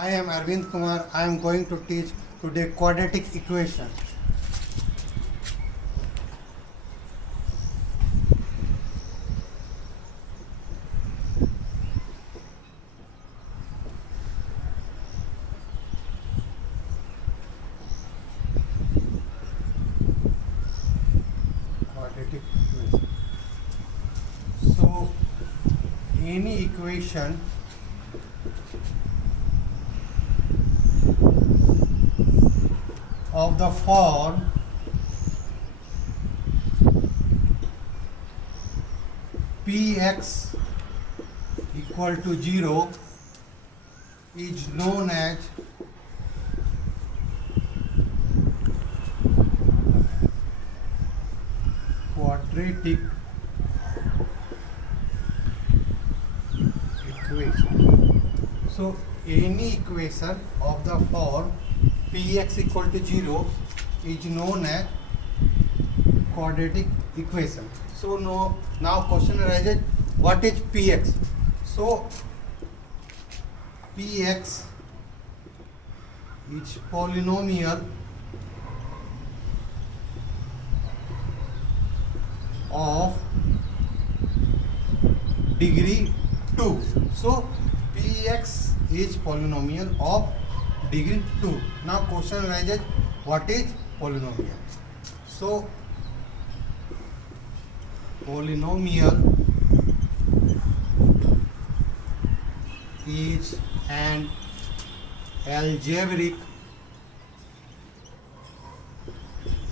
I am Arvind Kumar. I am going to teach today quadratic equation. Quadratic equation. So, any equation of the form Px equal to 0 is known as quadratic equation. So any equation of the form Px equal to 0 is known as quadratic equation. So now question arises, what is Px? So Px is polynomial of degree 2. So Px is polynomial of degree 2. Now question arises, what is polynomial? So polynomial is an algebraic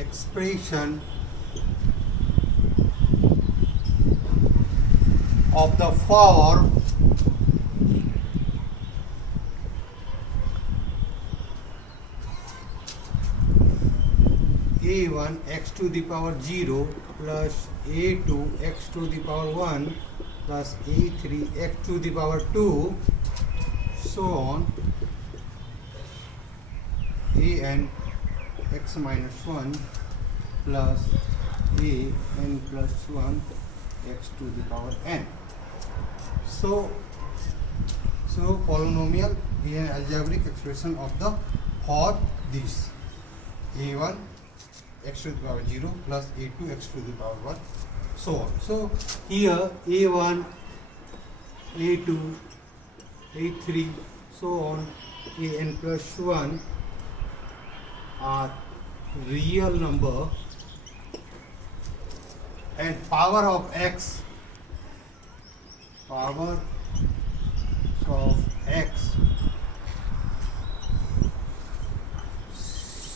expression of the form a1 x to the power 0 plus a2 x to the power 1 plus a3 x to the power 2, so on, an x minus 1 plus a n plus 1 x to the power n. So polynomial is an algebraic expression of the for this a1 x to the power 0 plus a2 x to the power 1, so on. So here a1, a2, a3, so on, an plus 1 are real number, and power of x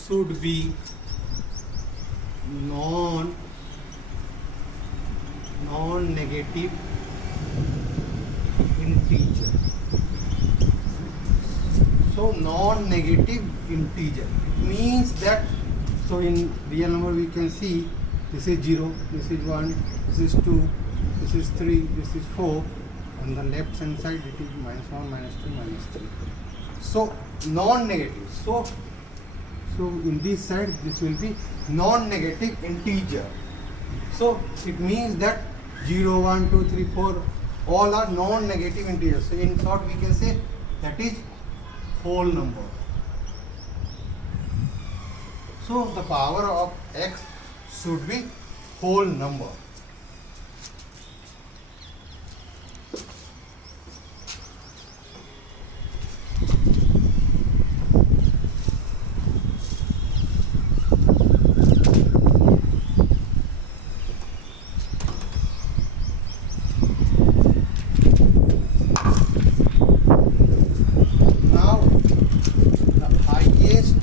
should be non-negative integer. So non-negative integer, it means that, so in real number we can see this is 0, this is 1, this is 2, this is 3, this is 4. On the left hand side it is minus 1, minus 2, minus 3. So non-negative. So in this side this will be non-negative integer. So it means that 0, 1, 2, 3, 4 all are non-negative integers. So in short we can say that is whole number. So the power of x should be whole number. Now the highest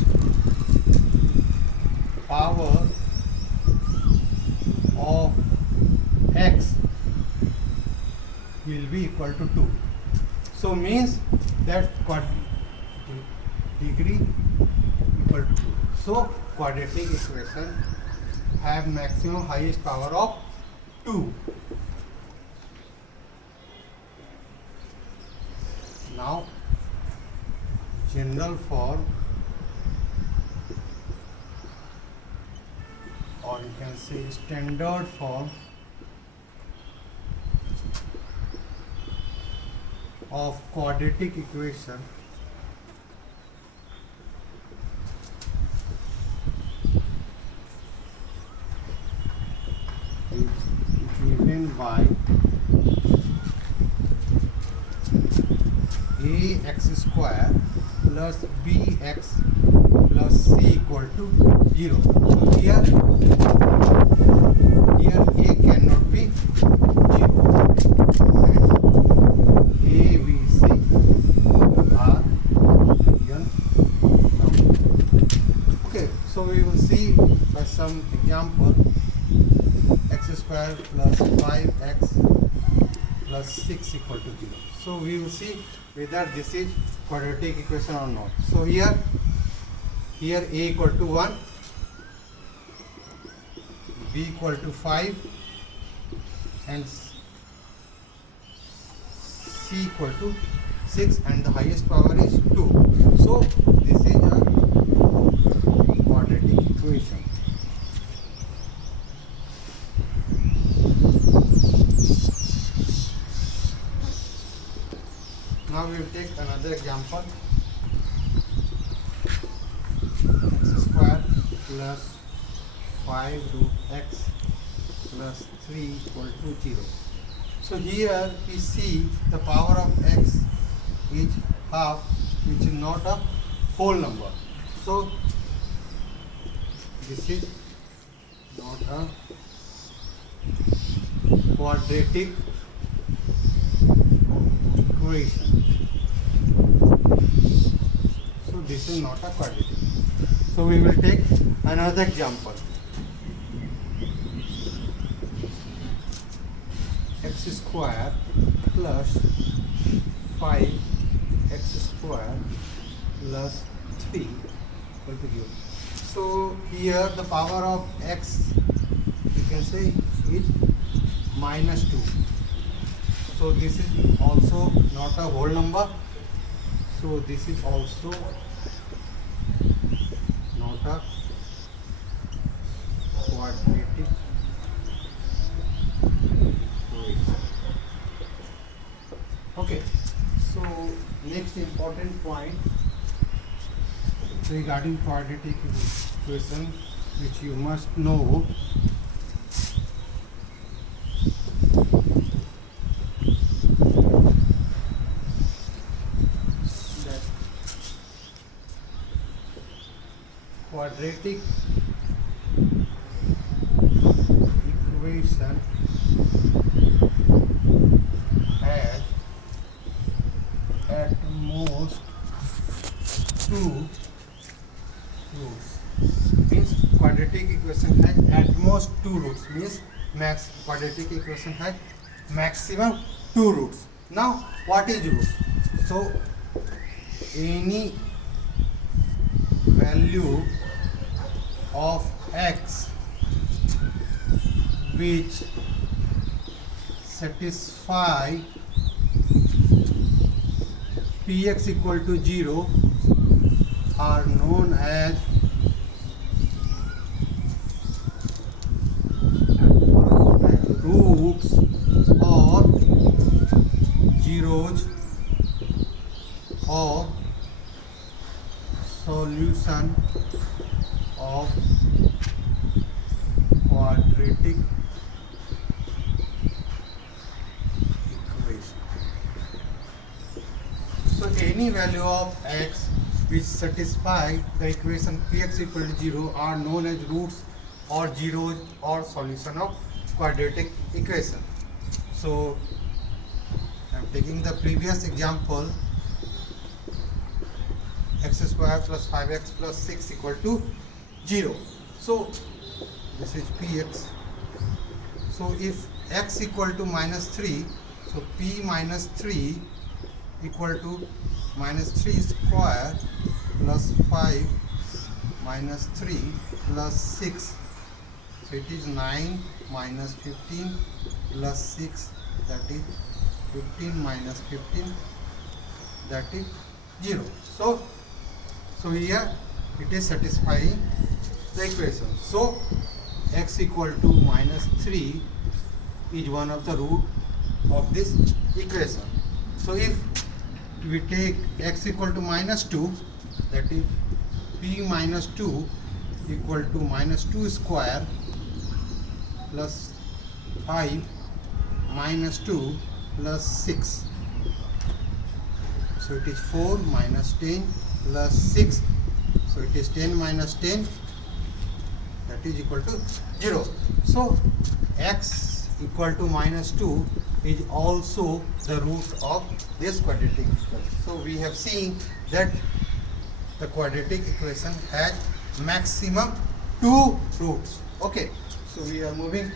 power of x will be equal to 2. So means that degree equal to 2. So quadratic equation have maximum highest power of 2. Now general form, or you can say standard form of quadratic equation by ax square plus bx plus c equal to 0. So here a cannot be 0 and a, b, c are real numbers. Okay, so we will see by some example. X square plus 5x plus 6 equal to 0. So we will see whether this is quadratic equation or not. So here a equal to 1, b equal to 5 and c equal to 6 and the highest power is 2. So this is a quadratic equation. Now we will take another example. X square plus 5 root x plus 3 equal to 0. So here we see the power of x is half, which is not a whole number. So this is not a quadratic equation. So this is not a quadratic. So we will take another example. X square plus 5x square plus 3 equal to 0. So here the power of x, you can say, is minus 2. So this is also not a whole number. So this is also not a quadratic equation. Okay, so next important point regarding quadratic equation which you must know. Quadratic equation has at most 2 roots. Means quadratic equation has at most 2 roots. Means quadratic equation has maximum 2 roots. Now what is roots? So any value of x which satisfy px equal to 0 are known as roots or zeros or solution of quadratic equation. So any value of x which satisfy the equation px equal to 0 are known as roots or zeros or solution of quadratic equation. So I am taking the previous example. X square plus 5x plus 6 equal to 0. So this is px. So if x equal to minus 3, so p minus 3 equal to minus 3 square plus 5 minus 3 plus 6. So it is 9 minus 15 plus 6, that is 15 minus 15, that is 0. So here it is satisfying the equation. So x equal to minus 3 is one of the root of this equation. So if we take x equal to minus 2, that is p minus 2 equal to minus 2 square plus 5 minus 2 plus 6. So it is 4 minus 10 plus 6. So it is 10 minus 10, that is equal to 0. So x equal to minus 2 is also the root of this quadratic equation. So we have seen that the quadratic equation has maximum 2 roots. Okay, so we are moving to